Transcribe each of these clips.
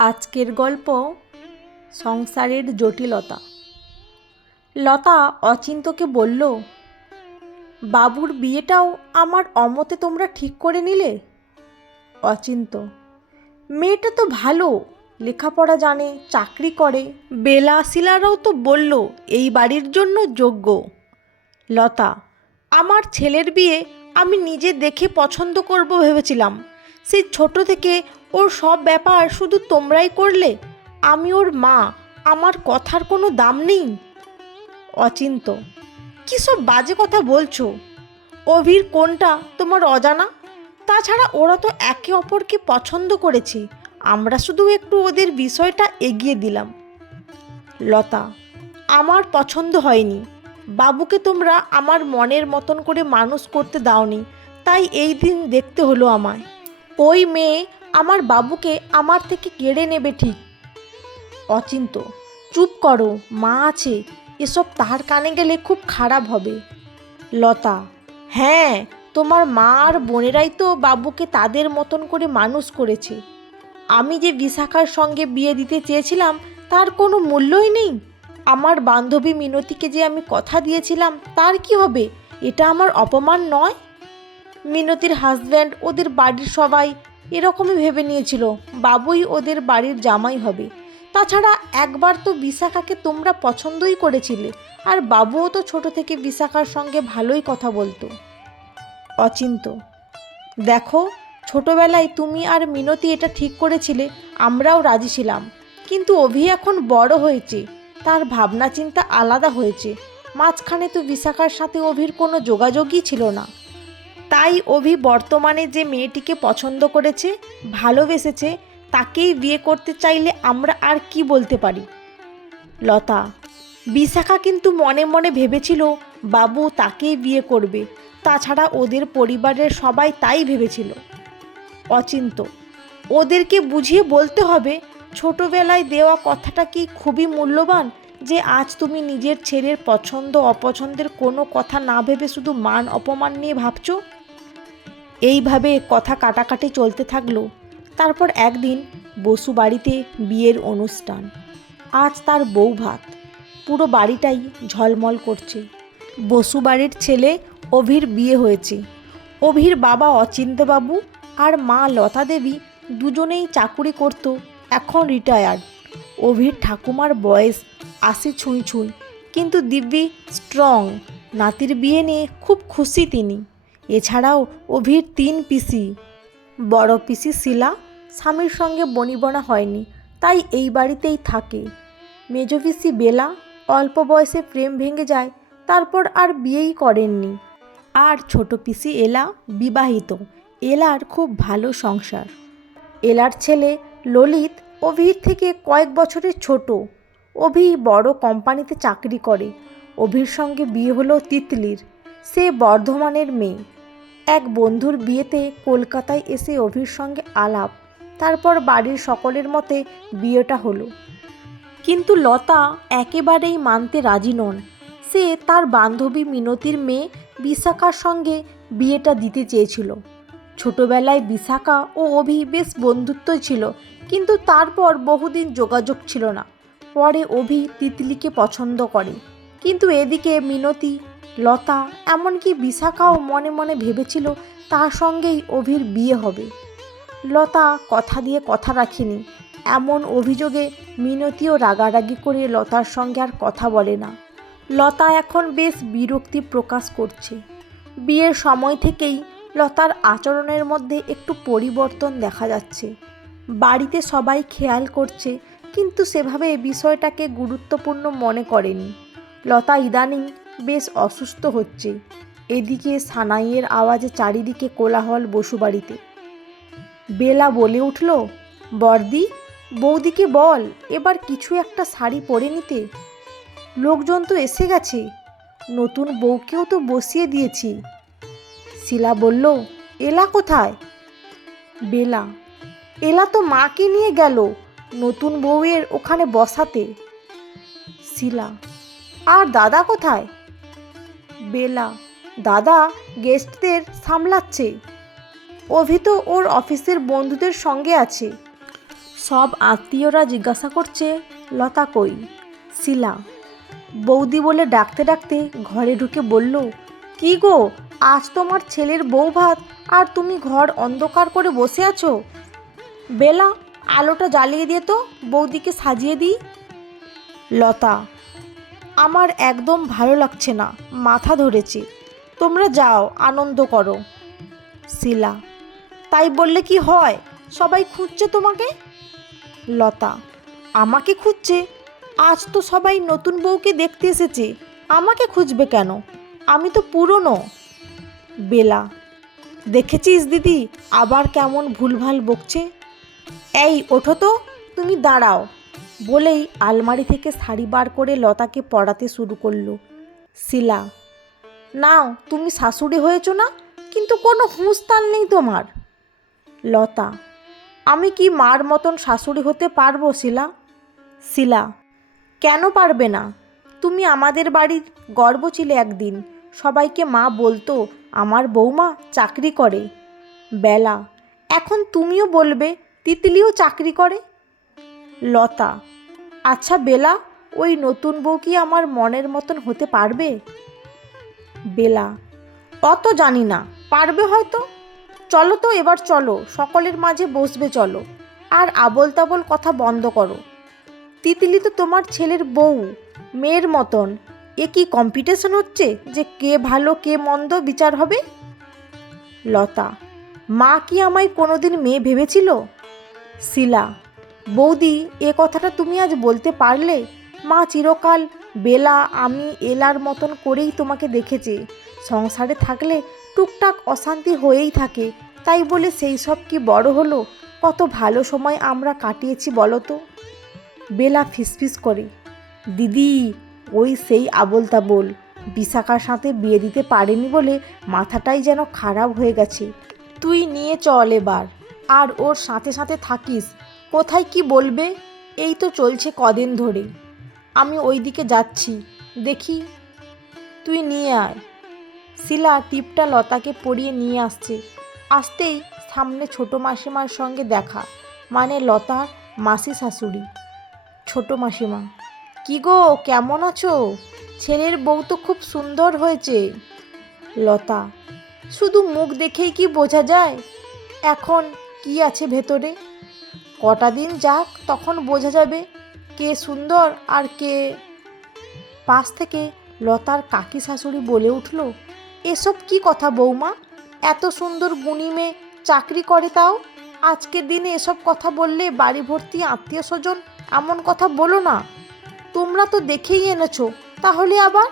আজকের গল্প সংসারের জটিলতা। লতা অচিন্তকে বলল, বাবুর বিয়েটাও আমার অমতে তোমরা ঠিক করে নিলে? অচিন্ত, মেয়েটা তো ভালো, লেখাপড়া জানে, চাকরি করে। বেলাসিলারাও তো বলল এই বাড়ির জন্য যোগ্য। লতা, আমার ছেলের বিয়ে আমি নিজে দেখে পছন্দ করব ভেবেছিলাম। সেই ছোট থেকে ওর সব ব্যাপার শুধু তোমরাই করলে। আমি ওর মা, আমার কথার কোনো দাম নেই? অচিন্ত, কী সব বাজে কথা বলছো? অভির কোনটা তোমার অজানা? তাছাড়া ওরা তো একে অপরকে পছন্দ করেছে, আমরা শুধু একটু ওদের বিষয়টা এগিয়ে দিলাম। লতা, আমার পছন্দ হয়নি। বাবুকে তোমরা আমার মনের মতন করে মানুষ করতে দাওনি, তাই এই দিন দেখতে হলো আমায়। ওই মেয়ে আমার বাবুকে আমার থেকে কেড়ে নেবে ঠিক। অচিন্ত, চুপ করো, মা আছে, এসব তার কানে গেলে খুব খারাপ হবে। লতা, হ্যাঁ, তোমার মা আর বোনেরাই তো বাবুকে তাদের মতন করে মানুষ করেছে। আমি যে বিশাখার সঙ্গে বিয়ে দিতে চেয়েছিলাম তার কোনো মূল্যই নেই। আমার বান্ধবী মিনতিকে যে আমি কথা দিয়েছিলাম তার কি হবে? এটা আমার অপমান নয়? মিনতির হাজব্যান্ড, ওদের বাড়ির সবাই এরকমই ভেবে নিয়েছিল বাবুই ওদের বাড়ির জামাই হবে। তাছাড়া একবার তো বিশাখাকে তোমরা পছন্দই করেছিলে, আর বাবুও তো ছোট থেকে বিশাখার সঙ্গে ভালোই কথা বলতো। অচিন্ত, দেখো, ছোটবেলায় তুমি আর মিনতি এটা ঠিক করেছিলে, আমরাও রাজি ছিলাম। কিন্তু অভি এখন বড় হয়েছে, তার ভাবনা চিন্তা আলাদা হয়েছে। মাঝখানে তো বিশাখার সাথে অভির কোনো যোগাযোগই ছিল না। তাই অভি বর্তমানে যে মেয়েটিকে পছন্দ করেছে, ভালোবেসেছে, তাকেই বিয়ে করতে চাইলে আমরা আর কি বলতে পারি? লতা, বিশাখা কিন্তু মনে মনে ভেবেছিল বাবু তাকেই বিয়ে করবে। তাছাড়া ওদের পরিবারের সবাই তাই ভেবেছিল। অচিন্ত, ওদেরকে বুঝিয়ে বলতে হবে ছোটবেলায় দেওয়া কথাটা কি খুবই মূল্যবান, যে আজ তুমি নিজের ছেলের পছন্দ অপছন্দের কোনো কথা না ভেবে শুধু মান অপমান নিয়ে ভাবছো। এইভাবে কথা কাটাকাটি চলতে থাকলো। তারপর একদিন বসু বাড়িতে বিয়ের অনুষ্ঠান। আজ তার বউ ভাত, পুরো বাড়িটাই ঝলমল করছে। বসু বাড়ির ছেলে অভির বিয়ে হয়েছে। অভির বাবা অচিন্তবাবু আর মা লতা দেবী দুজনেই চাকুরি করত, এখন রিটায়ার্ড। অভির ঠাকুমার বয়স ৮০ ছুঁই ছুঁই, কিন্তু দিব্যি স্ট্রং। নাতির বিয়ে নিয়ে খুব খুশি তিনি। এছাড়াও অভির ৩ পিসি। বড় পিসি শিলা স্বামীর সঙ্গে বনিবনা হয়নি, তাই এই বাড়িতেই থাকে। মেজ পিসি বেলা অল্প বয়সে প্রেম ভেঙে যায়, তারপর আর বিয়েই করেননি। আর ছোট পিসি এলা বিবাহিত। এলার খুব ভালো সংসার। এলার ছেলে ললিত অভির থেকে কয়েক বছরের ছোট। অভি বড় কোম্পানিতে চাকরি করে। অভির সঙ্গে বিয়ে হলো তিতলির, সে বর্ধমানের মেয়ে। এক বন্ধুর বিয়েতে কলকাতায় এসে অভির সঙ্গে আলাপ, তারপর বাড়ির সকলের মতে বিয়েটা হলো। কিন্তু লতা একেবারেই মানতে রাজি নন। সে তার বান্ধবী মিনতির মেয়ে বিশাখার সঙ্গে বিয়েটা দিতে চেয়েছিল। ছোটবেলায় বিশাখা ও অভি বেশ বন্ধুত্বই ছিল, কিন্তু তারপর বহুদিন যোগাযোগ ছিল না। পরে অভি তিতলিকে পছন্দ করে, কিন্তু এদিকে মিনতি, লতা, এমনকি বিশাখাও মনে মনে ভেবেছিল তার সঙ্গেই অভির বিয়ে হবে। লতা কথা দিয়ে কথা রাখেনি, এমন অভিযোগে মিনতিও রাগারাগি করে লতার সঙ্গে আর কথা বলে না। লতা এখন বেশ বিরক্তি প্রকাশ করছে। বিয়ের সময় থেকেই লতার আচরণের মধ্যে একটু পরিবর্তন দেখা যাচ্ছে। বাড়িতে সবাই খেয়াল করছে, কিন্তু সেভাবে বিষয়টাকে গুরুত্বপূর্ণ মনে করেনি। লতা ইদানিং বেশ অসুস্থ হচ্ছে। এদিকে সানাইয়ের আওয়াজে চারিদিকে কোলাহল বসুবাড়িতে। বেলা বলে উঠল, বর্দি, বৌদিকে বল এবার কিছু একটা শাড়ি পরে নিতে। লোকজন তো এসে গেছে, নতুন বউকেও তো বসিয়ে দিয়েছি। শিলা বলল, এলা কোথায়? বেলা, এলা তো মাকে নিয়ে গেল নতুন বউয়ের ওখানে বসাতে। শিলা, আর দাদা কোথায়? বেলা, দাদা গেস্টদের সামলাচ্ছে। অভি তো ওর অফিসের বন্ধুদের সঙ্গে আছে। সব আত্মীয়রা জিজ্ঞাসা করছে লতা কই। শিলা বৌদি বলে ডাকতে ডাকতে ঘরে ঢুকে বলল, কি গো, আজ তোমার ছেলের বউ ভাত আর তুমি ঘর অন্ধকার করে বসে আছো। বেলা, আলোটা জ্বালিয়ে দিয়ে তো বৌদিকে সাজিয়ে দিই। লতা, আমার একদম ভালো লাগছে না, মাথা ধরেছে, তোমরা যাও আনন্দ করো। শিলা, তাই বললে কি হয়, সবাই খুঁজছে তোমাকে। লতা, আমাকে খুঁজছে? আজ তো সবাই নতুন বউকে দেখতে এসেছে, আমাকে খুঁজবে কেন, আমি তো পুরনো। বেলা, দেখেছিস দিদি আবার কেমন ভুলভাল বকছে। এই ওঠো তো, তুমি দাঁড়াও, বলেই আলমারি থেকে শাড়ি বার করে লতাকে পরাতে শুরু করলো। শিলা, নাও, তুমি শাশুড়ি হয়েছো না, কিন্তু কোনো হুঁশ তাল নেই তোমার। লতা, আমি কি মার মতন শাশুড়ি হতে পারবো শিলা? শিলা, কেন পারবে না, তুমি আমাদের বাড়ির গর্ব ছিলে একদিন, সবাইকে মা বলতো আমার বৌমা চাকরি করে। বেলা, এখন তুমিও বলবে তিতলিও চাকরি করে। লতা, আচ্ছা বেলা, ওই নতুন বউ কি আমার মনের মতন হতে পারবে? বেলা, অত জানি না, পারবে হয়তো। চলো তো এবার, চলো সকলের মাঝে বসবে, চলো, আর আবোল তাবোল কথা বন্ধ করো। তিতলি তো তোমার ছেলের বউ, মেয়ের মতন, এ কি কম্পিটিশন হচ্ছে যে কে ভালো কে মন্দ বিচার হবে? লতা, মা কি আমায় কোনোদিন মেয়ে ভেবেছিল? শিলা, বৌদি, এ কথাটা তুমি আজ বলতে পারলে? মা চিরকাল বেলা আমি এলার মতন করেই তোমাকে দেখেছে, সংসারে থাকলে টুকটাক অশান্তি হয়েই থাকে, তাই বলে সেই সব কি বড় হলো? কত ভালো সময় আমরা কাটিয়েছি বলো তো। বেলা ফিসফিস করে, দিদি, ওই সেই আবোল তাবোল, বিশাখার সাথে বিয়ে দিতে পারেনি বলে মাথাটাই যেন খারাপ হয়ে গেছে। তুই নিয়ে চল এবার, আর ওর সাথে সাথে থাকিস, কোথায় কি বলবে এই তো চলছে কদিন ধরে। আমি ওই দিকে যাচ্ছি, দেখি, তুই নিয়ে আয়। শিলা টিপটা লতাকে পরিয়ে নিয়ে আসছে, আসতেই সামনে ছোট মাসিমার সঙ্গে দেখা, মানে লতার মাসি শাশুড়ি। ছোট মাসিমা, কি গো, কেমন আছো? ছেলের বউ তো খুব সুন্দর হয়েছে। লতা, শুধু মুখ দেখেই কি বোঝা যায় এখন কি আছে ভেতরে? কটা দিন যাক, তখন বোঝা যাবে কে সুন্দর আর কে। পাশ থেকে লতার কাকি শাশুড়ি বলে উঠল, এসব কি কথা বৌমা, এত সুন্দর গুণী মেয়ে চাকরি করে, তাও আজকের দিনে এসব কথা বললে বাড়ি ভর্তি আত্মীয় স্বজন, এমন কথা বলো না। তোমরা তো দেখেই এনেছো, তাহলে আবার?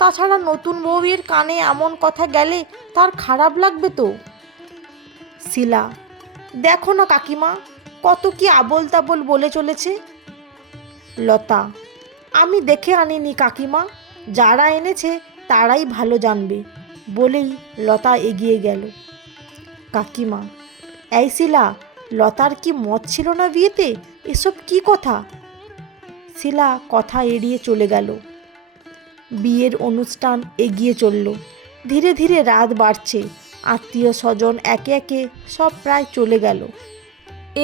তাছাড়া নতুন বউয়ের কানে এমন কথা গেলে তার খারাপ লাগবে তো। শিলা, দেখো না কাকিমা, কত কি আবোল তাবোল বলে চলেছে। লতা, আমি দেখে আনিনি কাকিমা, যারা এনেছে তারাই ভালো জানবে, বলেই লতা এগিয়ে গেল। কাকিমা, এই শিলা, লতার কি মত ছিল না বিয়েতে, এসব কি কথা? শিলা কথা এড়িয়ে চলে গেল। বিয়ের অনুষ্ঠান এগিয়ে চলল, ধীরে ধীরে রাত বাড়ছে, আত্মীয় স্বজন একে একে সব প্রায় চলে গেল।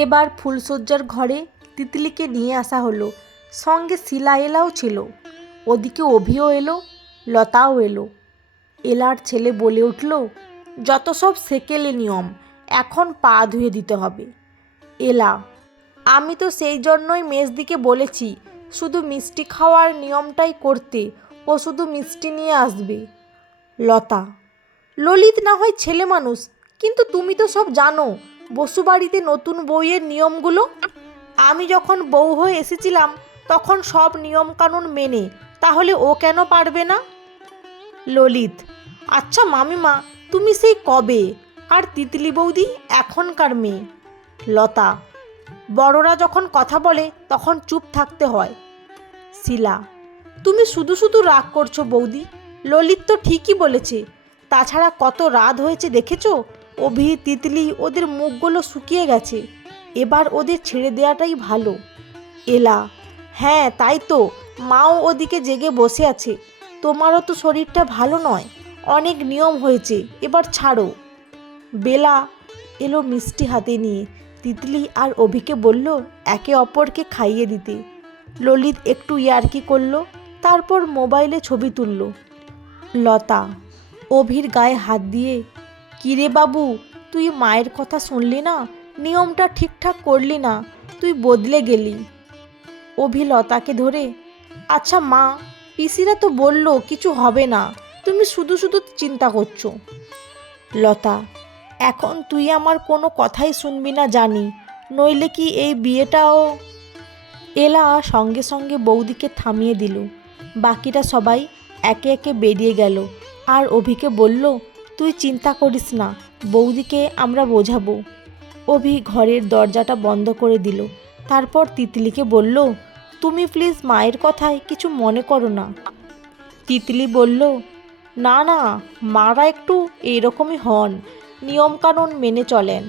এবার ফুলশয্যার ঘরে তিতলিকে নিয়ে আসা হলো, সঙ্গে শিলা এলাও ছিল, ওদিকে অভিও এলো, লতাও এলো। এলার ছেলে বলে উঠল, যত সব সেকেলে নিয়ম, এখন পা ধুয়ে দিতে হবে। এলা, আমি তো সেই জন্যই মেজদিকে বলেছি শুধু মিষ্টি খাওয়ার নিয়মটাই করতে, ও শুধু মিষ্টি নিয়ে আসবে। লতা, ললিত না হয় ছেলে মানুষ, কিন্তু তুমি তো সব জানো বসুবাড়িতে নতুন বউয়ের নিয়মগুলো। আমি যখন বউ হয়ে এসেছিলাম তখন সব নিয়মকানুন মেনে, তাহলে ও কেন পারবে না? ললিত, আচ্ছা মামিমা, তুমি সেই কবে, আর তিতলি বৌদি এখনকার মেয়ে। লতা, বড়রা যখন কথা বলে তখন চুপ থাকতে হয়। শিলা, তুমি শুধু শুধু রাগ করছো বৌদি, ললিত তো ঠিকই বলেছে, তাছাড়া কত রাত হয়েছে দেখেছো, অভি তিতলি ওদের মুখগুলো শুকিয়ে গেছে, এবার ওদের ছেড়ে দেওয়াটাই ভালো। এলা, হ্যাঁ তাই তো, মাও ওদিকে জেগে বসে আছে, তোমারও তো শরীরটা ভালো নয়, অনেক নিয়ম হয়েছে, এবার ছাড়ো। বেলা এলো মিষ্টি হাতে নিয়ে, তিতলি আর অভিকে বলল একে অপরকে খাইয়ে দিতে। ললিত একটু ইয়ার্কি করলো, তারপর মোবাইলে ছবি তুলল। লতা অভির গায়ে হাত দিয়ে, কিরে বাবু, তুই মায়ের কথা শুনলি না, নিয়মটা ঠিকঠাক করলি না, তুই বদলে গেলি। অভি লতাকে ধরে, আচ্ছা মা, পিসিরা তো বলল কিছু হবে না, তুমি শুধু শুধু চিন্তা করছো। লতা, এখন তুই আমার কোনো কথাই শুনবি না জানি, নইলে কি এই বিয়েটাও। এলা সঙ্গে সঙ্গে বৌদিকে থামিয়ে দিল। বাকিরা সবাই একে একে বেরিয়ে গেল। আর অভিকে বলল, তুই চিন্তা করিস না, বৌদিকে আমরা বোঝাবো। অভি ঘরের দরজাটা বন্ধ করে দিল। তারপর তিতলিকে বলল, তুমি প্লিজ মায়ের কথায় কিছু মনে করো না। তিতলি বলল, না না, মারা একটু এইরকমই হন, নিয়মকানুন মেনে চলেন,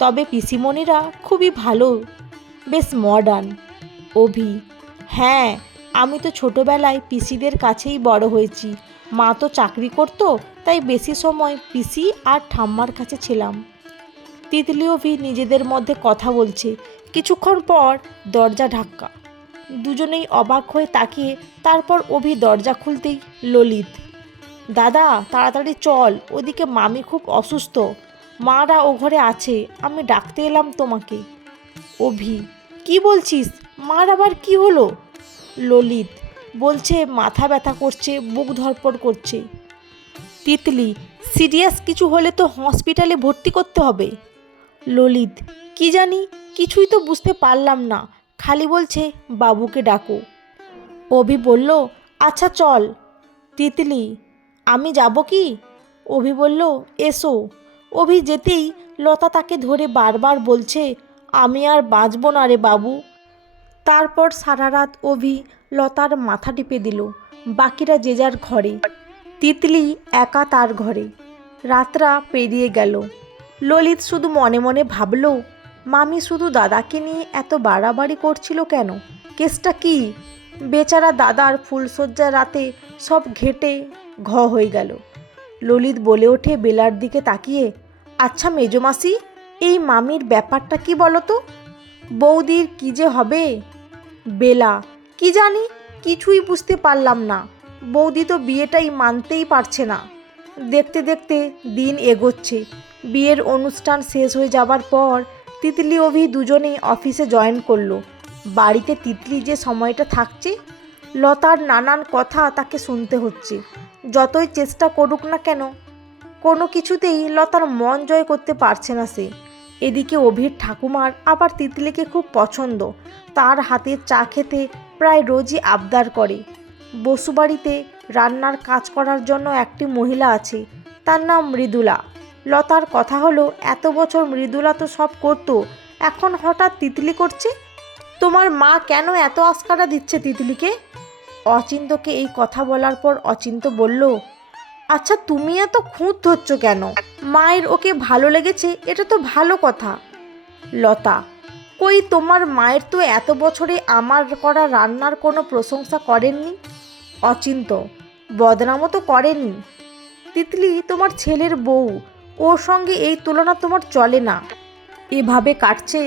তবে পিসিমণিরা খুবই ভালো, বেশ মডার্ন। অভি, হ্যাঁ, আমি তো ছোটোবেলায় পিসিদের কাছেই বড় হয়েছি, মা তো চাকরি করতো, তাই বেশি সময় পিসি আর ঠাম্মার কাছে ছিলাম। তিতলি অভি নিজেদের মধ্যে কথা বলছে, কিছুক্ষণ পর দরজা ধাক্কা। দুজনেই অবাক হয়ে তাকিয়ে, তারপর অভি দরজা খুলতেই ললিত, দাদা তাড়াতাড়ি চল, ওদিকে মামি খুব অসুস্থ, মারা ও ঘরে আছে, আমি ডাকতে এলাম তোমাকে। অভি, কি বলছিস, মার আবার কি হলো? ললিত, বলছে মাথা ব্যথা করছে, বুক ধড়ফড় করছে। তিতলি, সিরিয়াস কিছু হলে তো হসপিটালে ভর্তি করতে হবে। ললিত, কি জানি, কিছুই তো বুঝতে পারলাম না, খালি বলছে বাবুকে ডাকো। অভি বলল, আচ্ছা চল। তিতলি, আমি যাব কি? অভি বলল, এসো। অভি যেতেই লতা তাকে ধরে বারবার বলছে, আমি আর বাঁচব না রে বাবু। তারপর সারা রাত অভি লতার মাথা টিপে দিল। বাকিরা যে যার ঘরে, তিতলি একা তার ঘরে। রাতটা পেরিয়ে গেল। ললিত শুধু মনে মনে ভাবল, মামি শুধু দাদাকে নিয়ে এত বাড়াবাড়ি করছিল কেন? কেসটা কি? বেচারা দাদার ফুলশয্যা রাতে সব ঘেটে হয়ে গেল। ললিত বলে ওঠে বেলার দিকে তাকিয়ে, আচ্ছা মেজমাসি, এই মামির ব্যাপারটা কি বলো তো? বৌদির কি যে হবে? বেলা, কি জানি, কিছুই বুঝতে পারলাম না, বৌদি তো বিয়েটাই মানতেই পারছে না। দেখতে দেখতে দিন এগোচ্ছে। বিয়ের অনুষ্ঠান শেষ হয়ে যাবার পর তিতলি অভি দুজনেই অফিসে জয়েন করলো। বাড়িতে তিতলি যে সময়টা থাকছে, লতার নানান কথা তাকে শুনতে হচ্ছে। যতই চেষ্টা করুক না কেন, কোনো কিছুতেই লতার মন জয় করতে পারছে না সে। এদিকে অভির ঠাকুমার আবার তিতলিকে খুব পছন্দ, তার হাতের চা খেতে প্রায় রোজই আবদার করে। বসুবাড়িতে রান্নার কাজ করার জন্য একটি মহিলা আছে, তার নাম মৃদুলা। লতার কথা হলো, এত বছর মৃদুলা তো সব করতো, এখন হঠাৎ তিতলি করছে। তোমার মা কেন এত আস্কারা দিচ্ছে তিতলিকে? অচিন্তকে এই কথা বলার পর অচিন্ত বলল, আচ্ছা তুমি এত খুঁত ধরছ কেন? মায়ের ওকে ভালো লেগেছে, এটা তো ভালো কথা। লতা, কই তোমার মায়ের তো এত বছরে আমার করা রান্নার কোনো প্রশংসা করেননি। অচিন্ত, বদনামও তো করেনি। তিতলি তোমার ছেলের বউ, ওর সঙ্গে এই তুলনা তোমার চলে না। এভাবে কাটছে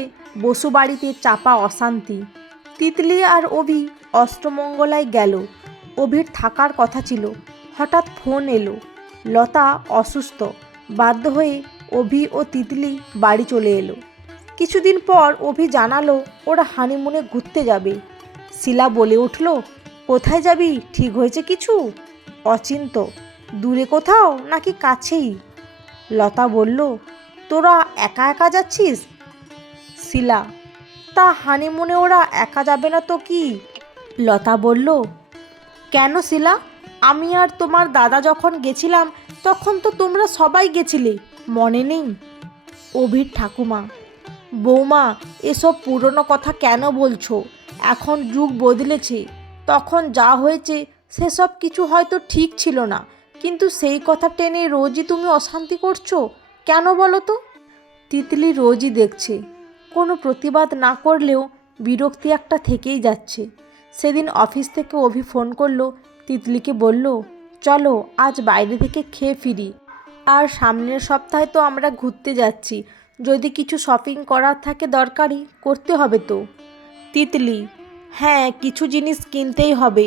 বসুবাড়িতে চাপা অশান্তি। তিতলি আর অভি অষ্টমঙ্গলায় গেল। অভির থাকার কথা ছিল, হঠাৎ ফোন এলো, লতা অসুস্থ। বাধ্য হয়ে অভি ও তিতলি বাড়ি চলে এলো। কিছুদিন পর অভি জানালো ওরা হানিমুনে ঘুরতে যাবে। শিলা বলে উঠল, কোথায় যাবি, ঠিক হয়েছে কিছু? অচিন্ত, দূরে কোথাও নাকি কাছেই? লতা বলল, তোরা একা একা যাচ্ছিস? শিলা, তা হানিমুনে ওরা একা যাবে না তো কি? লতা বলল, কেন শিলা, আমি আর তোমার দাদা যখন গেছিলাম তখন তো তোমরা সবাই গেছিলে, মনে নেই? অভির ঠাকুমা, বৌমা, এসব পুরনো কথা কেন বলছো? এখন যুগ বদলেছে, তখন যা হয়েছে সেসব কিছু হয়তো ঠিক ছিল না, কিন্তু সেই কথা টেনে রোজই তুমি অশান্তি করছো কেন বলো তো? তিতলি রোজই দেখছে, কোনো প্রতিবাদ না করলেও বিরক্তি একটা থেকেই যাচ্ছে। সেদিন অফিস থেকে অভি ফোন করলো, তিতলিকে বলল, চলো আজ বাইরে থেকে খেয়ে ফিরি, আর সামনের সপ্তাহে তো আমরা ঘুরতে যাচ্ছি, যদি কিছু শপিং করার থাকে দরকারি করতে হবে তো। তিতলি: হ্যাঁ, কিছু জিনিস কিনতেই হবে।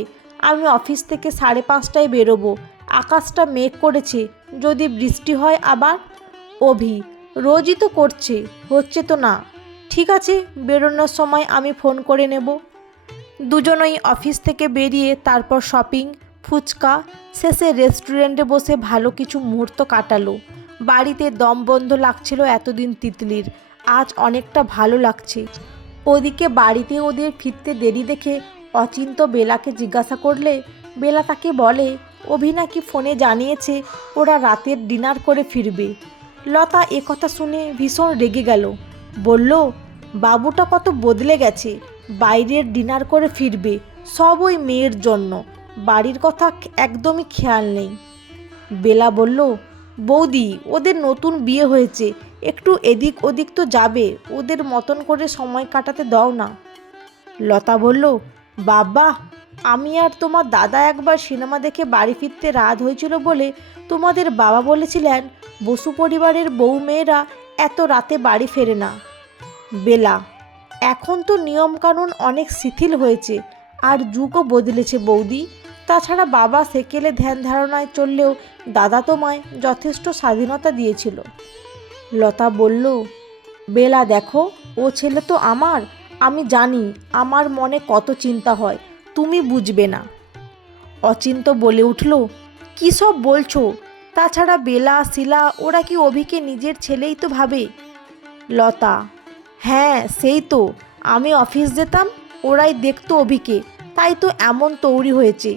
আমি অফিস থেকে 5:30টায় বেরোবো। আকাশটা মেঘ করেছে, যদি বৃষ্টি হয় আবার। অভি: রোজই তো করছে, হচ্ছে তো না। ঠিক আছে, বেরোনোর সময় আমি ফোন করে নেব। দুজনেই অফিস থেকে বেরিয়ে তারপর শপিং, ফুচকা, শেষে রেস্টুরেন্টে বসে ভালো কিছু মুহূর্ত কাটালো। বাড়িতে দম বন্ধ লাগছিল এতদিন তিতলির, আজ অনেকটা ভালো লাগছে। ওদিকে বাড়িতে ওদের ফিরতে দেরি দেখে অচিন্ত বেলাকে জিজ্ঞাসা করলে বেলা তাকে বলে অভি নাকি ফোনে জানিয়েছে ওরা রাতের ডিনার করে ফিরবে। লতা একথা শুনে ভীষণ রেগে গেল, বলল, বাবুটা কত বদলে গেছে, বাইরের ডিনার করে ফিরবে, সব ওই মেয়ের জন্য, বাড়ির কথা একদমই খেয়াল নেই। বেলা বলল, বৌদি, ওদের নতুন বিয়ে হয়েছে, একটু এদিক ওদিক তো যাবে, ওদের মতন করে সময় কাটাতে দাও না। লতা বলল, বাবা, আমি আর তোমার দাদা একবার সিনেমা দেখে বাড়ি ফিরতে রাত হয়েছিল বলে তোমাদের বাবা বলেছিলেন বসু পরিবারের বউ মেয়েরা এত রাতে বাড়ি ফেরে না। বেলা: এখন তো নিয়মকানুন অনেক শিথিল হয়েছে, আর যুগও বদলেছে বৌদি। তাছাড়া বাবা সেকেলে ধ্যান ধারণায় চললেও দাদা তোমায় যথেষ্ট স্বাধীনতা দিয়েছিল। লতা বলল, বেলা দেখো, ও ছেলে তো আমার, আমি জানি আমার মনে কত চিন্তা হয়, তুমি বুঝবে না। অচিন্ত বলে উঠল, কী সব বলছো? তাছাড়া বেলা, শিলা ওরা কি অভিকে নিজের ছেলেই তো ভাবে। লতা: হ্যাঁ, সেই তো, আমি অফিস যেতাম, ওরাই দেখতো অভিকে, তাই তো এমন তৈরি হয়েছে।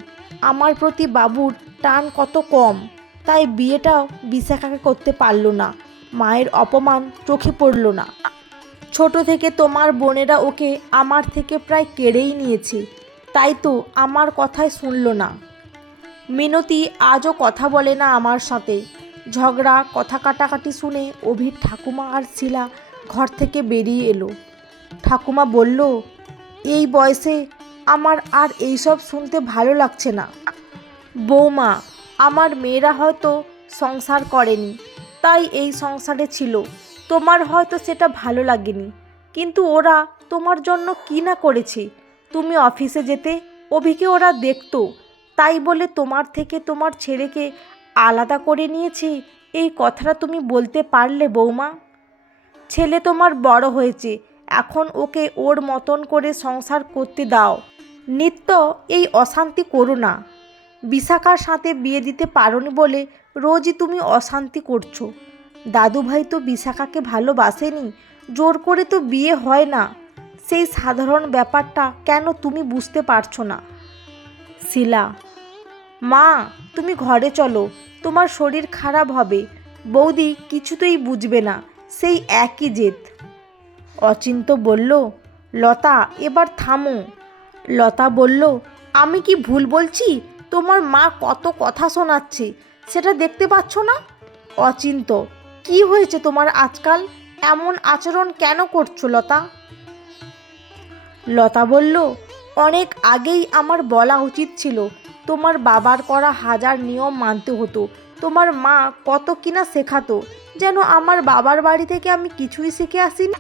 আমার প্রতি বাবুর টান কত কম, তাই বিয়েটাও বিশাখাকে করতে পারল না, মায়ের অপমান চোখে পড়ল না। ছোট থেকে তোমার বোনেরা ওকে আমার থেকে প্রায় কেড়েই নিয়েছে, তাই তো আমার কথাই শুনল না। মিনতি আজও কথা বলে না আমার সাথে। ঝগড়া কথা কাটাকাটি শুনে অভির ঠাকুমা আর শিলা ঘর থেকে বেরিয়ে এলো। ঠাকুমা বলল, এই বয়সে আমার আর এইসব শুনতে ভালো লাগছে না। বৌমা, আমার মেয়েরা হয়তো সংসার করেনি, তাই এই সংসারে ছিল, তোমার হয়তো সেটা ভালো লাগেনি, কিন্তু ওরা তোমার জন্য কী না করেছে। তুমি অফিসে যেতে, অভিকে ওরা দেখতো, তাই বলে তোমার থেকে তোমার ছেলেকে আলাদা করে নিয়েছে, এই কথাটা তুমি বলতে পারলে বৌমা? ছেলে তোমার বড় হয়েছে, এখন ওকে ওর মতন করে সংসার করতে দাও। নিত্য এই অশান্তি করো না। বিশাখার সাথে বিয়ে দিতে পারোনি বলে রোজই তুমি অশান্তি করছো। দাদুভাই তো বিশাখাকে ভালোবাসেনি, জোর করে তো বিয়ে হয় না, সেই সাধারণ ব্যাপারটা কেন তুমি বুঝতে পারছো না? শিলা: মা, তুমি ঘরে চলো, তোমার শরীর খারাপ হবে। বৌদি কিছুতেই বুঝবে না, সেই একই জেদ। অচিন্ত বলল, লতা, এবার থামো। লতা বলল, আমি কি ভুল বলছি? তোমার মা কত কথা শোনাচ্ছে, সেটা দেখতে পাচ্ছ না? অচিন্ত: কি হয়েছে তোমার আজকাল, এমন আচরণ কেন করছো লতা? লতা বলল, অনেক আগেই আমার বলা উচিত ছিল, তোমার বাবার করা হাজার নিয়ম মানতে হতো। তোমার মা কত কিনা শেখাতো, যেন আমার বাবার বাড়ি থেকে আমি কিছুই শিখে আসিনি।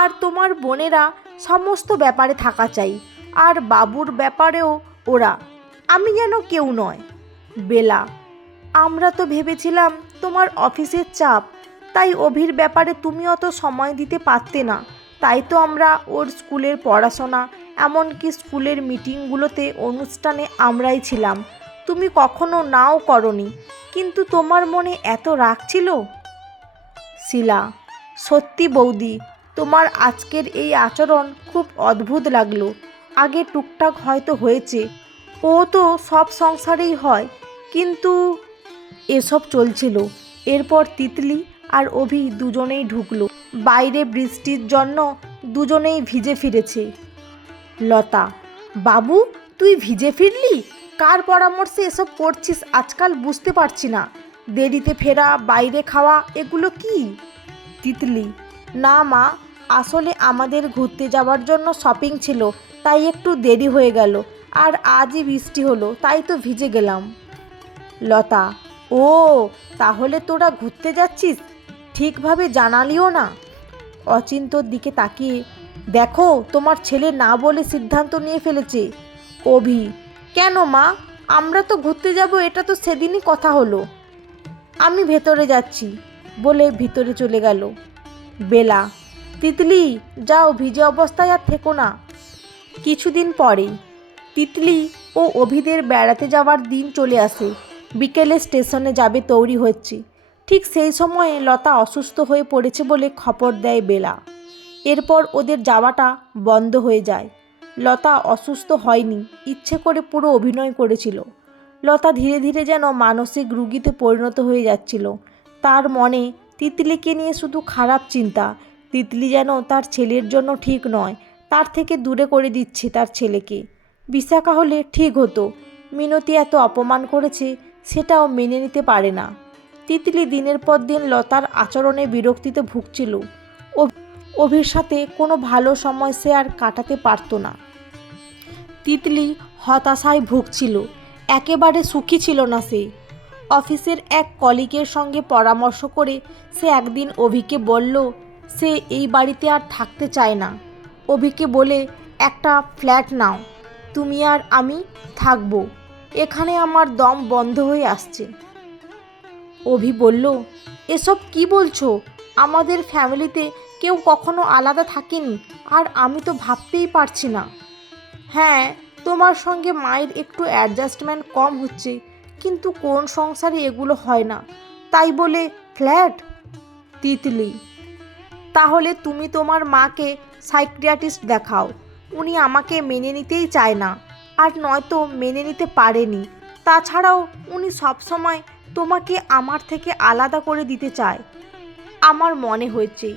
আর তোমার বোনেরা সমস্ত ব্যাপারে থাকা চাই, আর বাবুর ব্যাপারেও ওরা, আমি যেন কেউ নয়। বেলা: আমরা তো ভেবেছিলাম তোমার অফিসের চাপ, তাই অভির ব্যাপারে তুমি অত সময় দিতে পারতে না, তাই তো আমরা ওর স্কুলের পড়াশোনা, এমনকি স্কুলের মিটিংগুলোতে, অনুষ্ঠানে আমরাই ছিলাম, তুমি কখনো নাও করনি, কিন্তু তোমার মনে এত রাগ ছিল। শিলা: সত্যি বৌদি, তোমার আজকের এই আচরণ খুব অদ্ভুত লাগলো। আগে টুকটাক হয়তো হয়েছে, ও তো সব সংসারেই হয়, কিন্তু এসব চলছিল। এরপর তিতলি আর অভি দুজনেই ঢুকলো। বাইরে বৃষ্টির জন্য দুজনেই ভিজে ফিরেছে। লতা: বাবু, তুই ভিজে ফিরলি? কার পরামর্শে এসব করছিস আজকাল বুঝতে পারছি না। দেরিতে ফেরা, বাইরে খাওয়া, এগুলো কি? তিতলি: না মা, আসলে আমাদের ঘুরতে যাওয়ার জন্য শপিং ছিল, তাই একটু দেরি হয়ে গেল, আর আজই বৃষ্টি হলো, তাই তো ভিজে গেলাম। লতা: ও, তাহলে তোরা ঘুরতে যাচ্ছিস? ঠিকভাবে জানালিও না। অচিন্তর দিকে তাকিয়ে, দেখো তোমার ছেলে না বলে সিদ্ধান্ত নিয়ে ফেলেছে। অভি, কেন মা? আমরা তো ঘুরতে যাব, এটা তো সেদিনই কথা হলো। আমি ভেতরে যাচ্ছি বলে ভিতরে চলে গেল। বেলা, তিতলি যাও, ভিজে অবস্থায় আর থেকো না। কিছুদিন পরেই তিতলি ও অভিদের বেড়াতে যাওয়ার দিন চলে আসে। বিকেলে স্টেশনে যাবে তৈরি হচ্ছে। ঠিক সেই সময়ে লতা অসুস্থ হয়ে পড়েছে বলে খবর দেয় বেলা। এরপর ওদের যাওয়াটা বন্ধ হয়ে যায়। লতা অসুস্থ হয়নি, ইচ্ছে করে পুরো অভিনয় করেছিল। লতা ধীরে ধীরে যেন মানসিক রোগীতে পরিণত হয়ে যাচ্ছিল। তার মনে তিতলিকে নিয়ে শুধু খারাপ চিন্তা। তিতলি যেন তার ছেলের জন্য ঠিক নয়, তার থেকে দূরে করে দিচ্ছে তার ছেলেকে। বিশাখা হলে ঠিক হতো। মিনতি এত অপমান করেছে সেটাও মেনে নিতে পারে না। তিতলি দিনের পর দিন লতার আচরণে বিরক্তিতে ভুগছিল। অভির সাথে কোনো ভালো সময় সে আর কাটাতে পারত না। তিতলি হতাশায় ভুগছিল, একেবারে সুখী ছিল না সে। অফিসের এক কলিগের সঙ্গে পরামর্শ করে সে একদিন অভিকে বলল সে এই বাড়িতে আর থাকতে চায় না। অভিকে বলে, একটা ফ্ল্যাট নাও, তুমি আর আমি থাকবো, এখানে আমার দম বন্ধ হয়ে আসছে। অভি বলল, এসব কি বলছো? আমাদের ফ্যামিলিতে কেউ কখনো আলাদা থাকেনি, আর আমি তো ভাবতেই পারছি না। হ্যাঁ, তোমার সঙ্গে মায়ের একটু অ্যাডজাস্টমেন্ট কম হচ্ছে, কিন্তু কোন সংসারে এগুলো হয় না, তাই বলে ফ্ল্যাট? তিতলি, তাহলে তুমি তোমার মাকে সাইকিয়াট্রিস্ট দেখাও। উনি আমাকে মেনে নিতেই চায় না, আর নয়তো মেনে নিতে পারেনি। তাছাড়াও উনি সবসময় তোমাকে আমার থেকে আলাদা করে দিতে চায়। আমার মনে হয়েছে,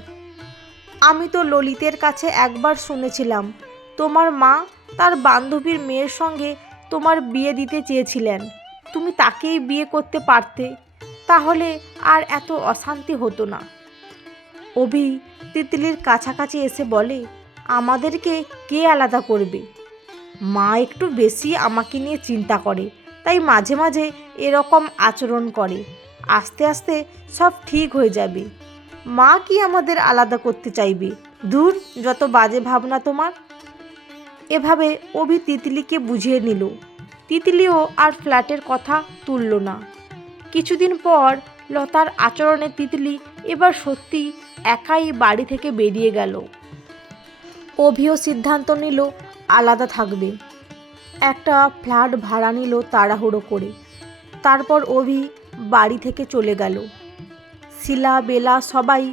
আমি তো ললিতের কাছে একবার শুনেছিলাম তোমার মা তার বান্ধবীর মেয়ের সঙ্গে তোমার বিয়ে দিতে চেয়েছিলেন। তুমি তাকেই বিয়ে করতে পারতে, তাহলে আর এত অশান্তি হতো না। অভি তিতলির কাছাকাছি এসে বলে, আমাদেরকে কে আলাদা করবে? মা একটু বেশি আমাকে নিয়ে চিন্তা করে, তাই মাঝে মাঝে এরকম আচরণ করে। আস্তে আস্তে সব ঠিক হয়ে যাবে। মা কি আমাদের আলাদা করতে চাইবে? দূর, যত বাজে ভাবনা তোমার। এভাবে অভি তিতলিকে বুঝিয়ে নিল। তিতলিও আর ফ্ল্যাটের কথা তুলল না। কিছুদিন পর লতার আচরণে তিতলি এবার সত্যি একাই বাড়ি থেকে বেরিয়ে গেল। অভিও সিদ্ধান্ত নিল আলাদা থাকবে। একটা ফ্ল্যাট ভাড়া নিল তাড়াহুড়ো করে। তারপর অভি বাড়ি থেকে চলে গেল। শিলা, বেলা সবাই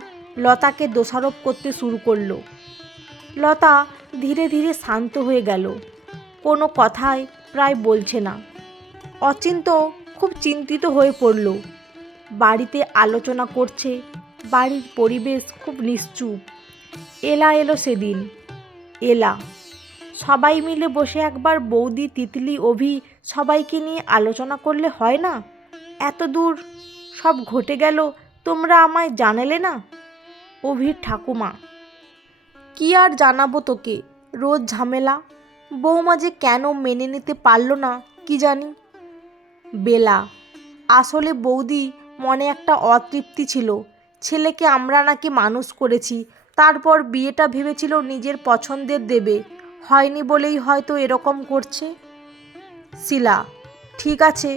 লতাকে দোষারোপ করতে শুরু করলো। লতা ধীরে ধীরে শান্ত হয়ে গেল, কোনো কথাই প্রায় বলছে না। অচিন্ত খুব চিন্তিত হয়ে পড়ল। বাড়িতে আলোচনা করছে, বাড়ির পরিবেশ খুব নিশ্চুপ। এলা এলো সেদিন। এলা, সবাই মিলে বসে একবার বৌদি, তিতলি, অভি সবাইকে নিয়ে আলোচনা করলে হয় না? এত দূর সব ঘটে গেল, তোমরা আমায় জানালে না? অভির ঠাকুমা, কি আর জানাবো তোকে, রোজ ঝামেলা। বৌমা যে কেন মেনে নিতে পারল না কি জানি। বেলা, আসলে বৌদি মনে একটা অতৃপ্তি ছিল। ছেলেকে আমরা নাকি মানুষ করেছি, তারপর বিয়েটা ভেবেছিল নিজের পছন্দের দেবে, হয়নি বলেই হয়তো এরকম করছে। শিলা, ঠিক আছে,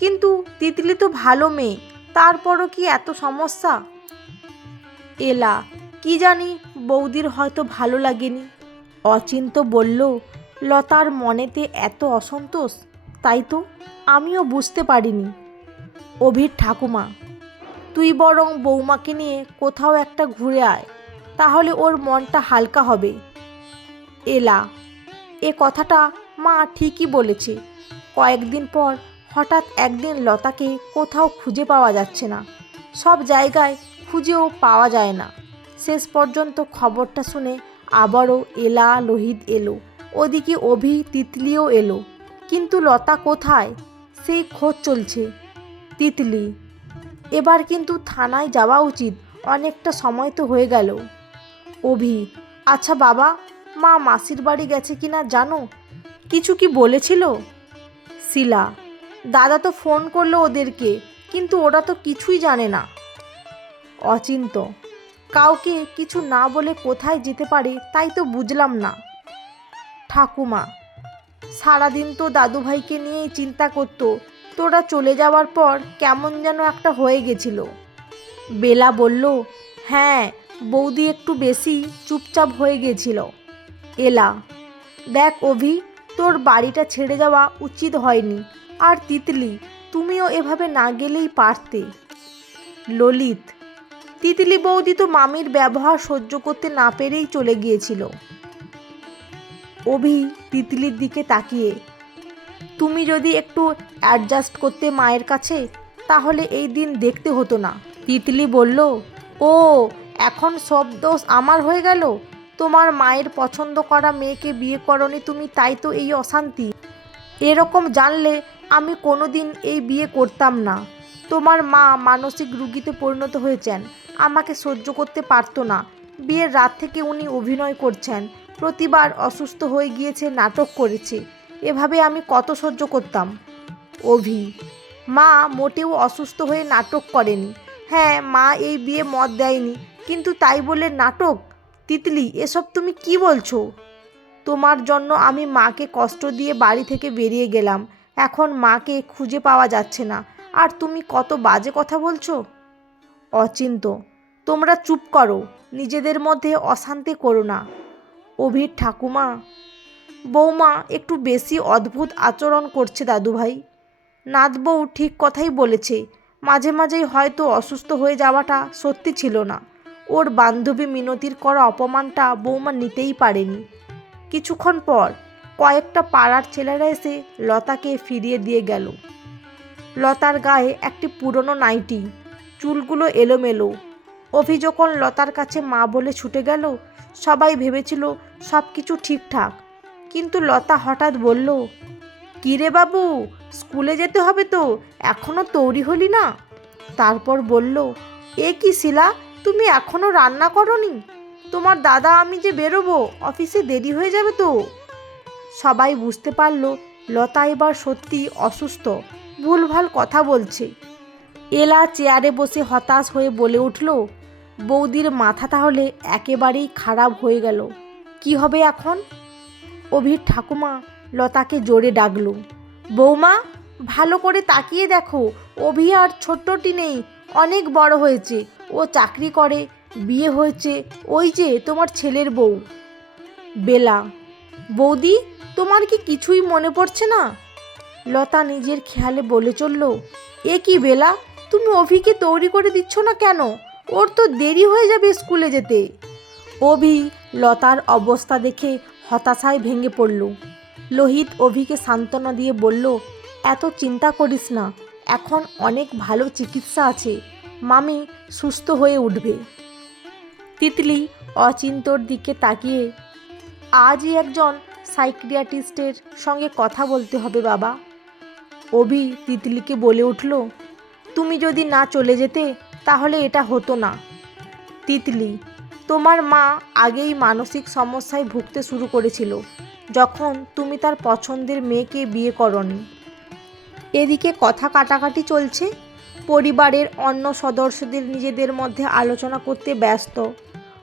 কিন্তু তিতলি তো ভালো মেয়ে, তারপরও কি এত সমস্যা? এলা, কি জানি, বৌদির হয়তো ভালো লাগেনি। অচিন্ত বলল, লতার মনেতে এত অসন্তোষ, তাই তো আমিও বুঝতে পারিনি। অভির ঠাকুমা, তুই বরং বৌমাকে নিয়ে কোথাও একটা ঘুরে আয়, তাহলে ওর মনটা হালকা হবে। এলা, এ কথাটা মা ঠিকই বলেছে। কয়েকদিন পর হঠাৎ একদিন লতাকে কোথাও খুঁজে পাওয়া যাচ্ছে না। সব জায়গায় খুঁজেও পাওয়া যায় না। শেষ পর্যন্ত খবরটা শুনে আবারও এলা, লোহিত এলো। ওদিকে অভি, তিতলিও এলো। কিন্তু লতা কোথায়, সেই খোঁজ চলছে। তিতলি, এবার কিন্তু থানায় যাওয়া উচিত, অনেকটা সময় তো হয়ে গেল। অভি, আচ্ছা বাবা, মা মাসির বাড়ি গেছে কিনা জানো? কিছু কি বলেছিল? শিলা, দাদা তো ফোন করলো ওদেরকে, কিন্তু ওরা তো কিছুই জানে না। অচিন্ত: কাউকে কিছু না বলে কোথায় যেতে পারে তাই তো বুঝলাম না। ঠাকুমা: সারাদিন তো দাদুভাইকে নিয়েই চিন্তা করতো, তোরা চলে যাওয়ার পর কেমন যেন একটা হয়ে গেছিল। বেলা বলল: হ্যাঁ, বৌদি একটু বেশি চুপচাপ হয়ে গেছিল। এলা: দেখ অভি, তোর বাড়িটা ছেড়ে যাওয়া উচিত হয়নি। আর তিতলি, তুমিও এভাবে না গেলেই পারতে। ললিত: তিতলি বৌদি তো মামির ব্যবহার সহ্য করতে না পেরেই চলে গিয়েছিল। অভি তিতলির দিকে তাকিয়ে: তুমি যদি একটু অ্যাডজাস্ট করতে মায়ের কাছে, তাহলে এই দিন দেখতে হতো না। তিতলি বলল: ও, এখন সব দোষ আমার হয়ে গেল? তোমার মায়ের পছন্দ করা মেয়েকে বিয়ে করনি তুমি, তাই তো এই অশান্তি। এরকম জানলে আমি কোনোদিন এই বিয়ে করতাম না। তোমার মা মানসিক রোগীতে পরিণত হয়েছেন, আমাকে সহ্য করতে পারতো না। বিয়ের রাত থেকে উনি অভিনয় করছেন, প্রতিবার অসুস্থ হয়ে গিয়েছে, নাটক করেছে। এভাবে আমি কত সহ্য করতাম। অভি: মা মোটেও অসুস্থ হয়ে নাটক করেনি। হ্যাঁ, মা এই বিয়ে মত দেয়নি, কিন্তু তাই বলে নাটক? তিতলি, এসব তুমি কি বলছো? তোমার জন্য আমি মাকে কষ্ট দিয়ে বাড়ি থেকে বেরিয়ে গেলাম, এখন মাকে খুঁজে পাওয়া যাচ্ছে না, আর তুমি কত বাজে কথা বলছো। অচিন্ত: তোমরা চুপ করো, নিজেদের মধ্যে অশান্তি করো না। অভির ঠাকুমা: বৌমা একটু বেশি অদ্ভুত আচরণ করছে দাদুভাই। নাতবউ ঠিক কথাই বলেছে, মাঝে মাঝেই হয়তো অসুস্থ হয়ে যাওয়াটা সত্যি ছিল না। ওর বান্ধবী মিনতির করা অপমানটা বৌমা নিতেই পারেনি। কিছুক্ষণ পর কয়েকটা পাড়ার ছেলেরা এসে লতাকে ফিরিয়ে দিয়ে গেল। লতার গায়ে একটি পুরনো নাইটি, চুলগুলো এলোমেলো। অভি যখন লতার কাছে মা বলে ছুটে গেল, সবাই ভেবেছিল সব কিছু ঠিকঠাক। কিন্তু লতা হঠাৎ বলল: কিরে বাবু, স্কুলে যেতে হবে তো, এখনও তৈরি হলি না? তারপর বলল: এ কি শিলা, তুমি এখনও রান্না করনি? তোমার দাদা আমি যে বেরোবো, অফিসে দেরি হয়ে যাবে তো। সবাই বুঝতে পারল লতা এবার সত্যি অসুস্থ, ভুলভাল কথা বলছে। এলা চেয়ারে বসে হতাশ হয়ে বলে উঠল: বৌদির মাথা তাহলে একেবারেই খারাপ হয়ে গেল। কি হবে এখন? অভির ঠাকুমা লতাকে জোরে ডাকল: বৌমা, ভালো করে তাকিয়ে দেখো, অভি আর ছোট্টটি নেই, অনেক বড় হয়েছে। ও চাকরি করে, বিয়ে হয়েছে, ওই যে তোমার ছেলের বউ। বেলা: বৌদি, তোমার কি কিছুই মনে পড়ছে না? লতা নিজের খেয়ালে বলে চলল: এ কি বেলা, তুমি অভিকে তৈরি করে দিচ্ছ না কেন? ওর তো দেরি হয়ে যাবে স্কুলে যেতে। অভি লতার অবস্থা দেখে হতাশায় ভেঙে পড়ল। লোহিত অভিকে সান্ত্বনা দিয়ে বলল: এত চিন্তা করিস না, এখন অনেক ভালো চিকিৎসা আছে, মামি সুস্থ হয়ে উঠবে। তিতলি অচিন্তর দিকে তাকিয়ে: আজই একজন সাইকিয়াট্রিস্টের সঙ্গে কথা বলতে হবে বাবা। অভি তিতলিকে বলে উঠল: তুমি যদি না চলে যেতে, তাহলে এটা হতো না। তিতলি: তোমার মা আগেই মানসিক সমস্যায় ভুগতে শুরু করেছিল, যখন তুমি তার পছন্দের মেয়েকে বিয়ে করনি। এদিকে কথা কাটাকাটি চলছে, পরিবারের অন্য সদস্যদের নিজেদের মধ্যে আলোচনা করতে ব্যস্ত।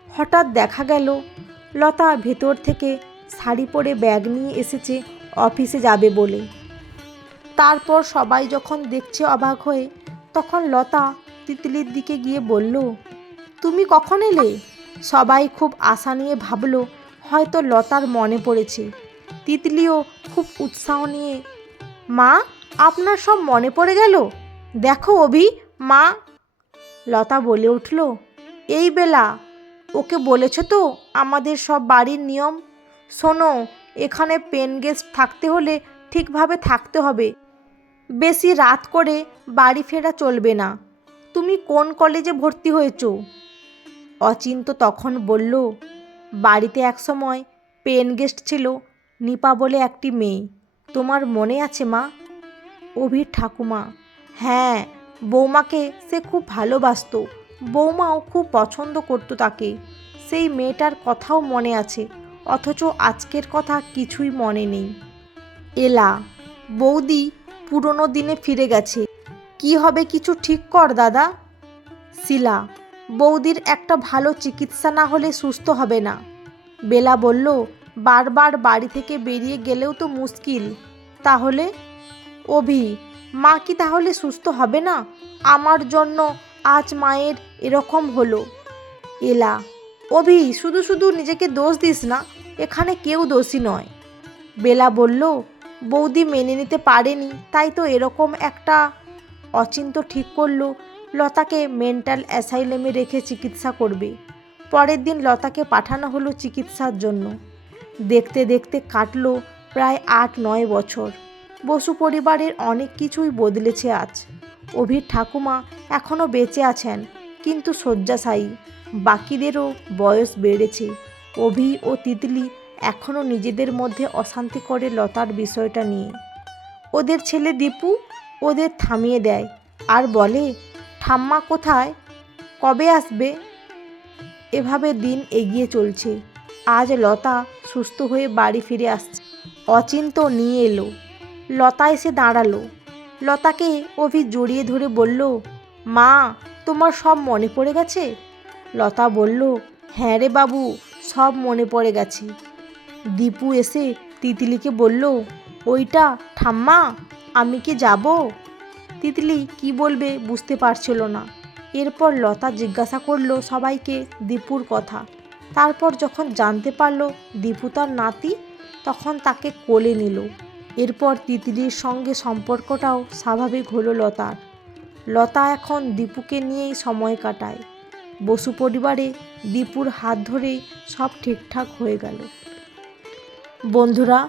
হঠাৎ দেখা গেল লতা ভেতর থেকে শাড়ি পরে ব্যাগ নিয়ে এসেছে অফিসে যাবে বলে। তারপর সবাই যখন দেখছে অবাক হয়ে, তখন লতা তিতলির দিকে গিয়ে বলল: তুমি কখন এলে? সবাই খুব আশা নিয়ে ভাবল হয়তো লতার মনে পড়েছে। তিতলিও খুব উৎসাহ নিয়ে: মা, আপনার সব মনে পড়ে গেল, দেখো অভি, মা। লতা বলে উঠল: এই বেলা, ওকে বলেছ তো আমাদের সব বাড়ির নিয়ম? শোনো, এখানে পেন গেস্ট থাকতে হলে ঠিকভাবে থাকতে হবে, বেশি রাত করে বাড়ি ফেরা চলবে না। তুমি কোন কলেজে ভর্তি হয়েছ? অচিন্ত তখন বলল: বাড়িতে একসময় পেন গেস্ট ছিল, নিপা বলে একটি মেয়ে, তোমার মনে আছে মা? অভির ঠাকুমা: হ্যাঁ, বৌমাকে সে খুব ভালোবাসতো, বৌমাও খুব পছন্দ করতো তাকে। সেই মেয়েটার কথাও মনে আছে, অথচ আজকের কথা কিছুই মনে নেই। এলা: বৌদি পুরনো দিনে ফিরে গেছে, কি হবে কিছু ঠিক কর দাদা। শিলা: বৌদির একটা ভালো চিকিৎসা না হলে সুস্থ হবে না। বেলা বলল, বারবার বাড়ি থেকে বেরিয়ে গেলেও তো মুশকিল। তাহলে? অভি, মা কি তাহলে সুস্থ হবে না? আমার জন্য আজ মায়ের এরকম হলো। এলা, অভি, শুধু শুধু নিজেকে দোষ দিস না, এখানে কেউ দোষী নয়। বেলা বলল, বৌদি মেনে নিতে পারেনি, তাই তো এরকম একটা অচিন্ত ঠিক করলো লতাকে মেন্টাল অ্যাসাইলামে রেখে চিকিৎসা করবে। পরের দিন লতাকে পাঠানো হলো চিকিৎসার জন্য। দেখতে দেখতে কাটলো প্রায় 8-9 বছর। বসু পরিবারের অনেক কিছুই বদলেছে আজ। অভির ঠাকুমা এখনও বেঁচে আছেন, কিন্তু শয্যাশায়ী। বাকিদেরও বয়স বেড়েছে। অভি ও তিতলি এখনও নিজেদের মধ্যে অশান্তি করে লতার বিষয়টা নিয়ে। ওদের ছেলে দীপু ওদের থামিয়ে দেয় আর বলে, ঠাম্মা কোথায়, কবে আসবে? এভাবে দিন এগিয়ে চলছে। আজ লতা সুস্থ হয়ে বাড়ি ফিরে আসছে। অচিন্ত নিয়ে এলো। লতা এসে দাঁড়ালো। লতাকে অভি জড়িয়ে ধরে বলল, মা, তোমার সব মনে পড়ে গেছে? লতা বলল, হ্যাঁ রে বাবু, সব মনে পড়ে গেছে। দীপু এসে তিতলিকে বলল, ওইটা ঠাম্মা, আমি কি যাব? তিতলি কি বলবে বুঝতে পারছিল না। এরপর লতা জিজ্ঞাসা করলো সবাইকে দীপুর কথা। তারপর যখন জানতে পারল দীপু তার নাতি, তখন তাকে কোলে নিল। এরপর তিতলির সঙ্গে সম্পর্কটাও স্বাভাবিক হলো লতার। লতা এখন দীপুকে নিয়েই সময় কাটায়। বসু পরিবারে দীপুর হাত ধরেই সব ঠিকঠাক হয়ে গেল। বন্ধুরা,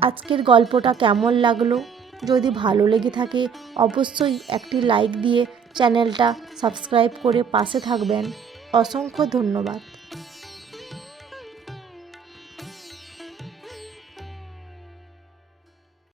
আজকের গল্পটা কেমন লাগলো? যদি ভালো লেগে থাকে অবশ্যই একটি লাইক দিয়ে চ্যানেলটা সাবস্ক্রাইব করে পাশে থাকবেন। অসংখ্য ধন্যবাদ।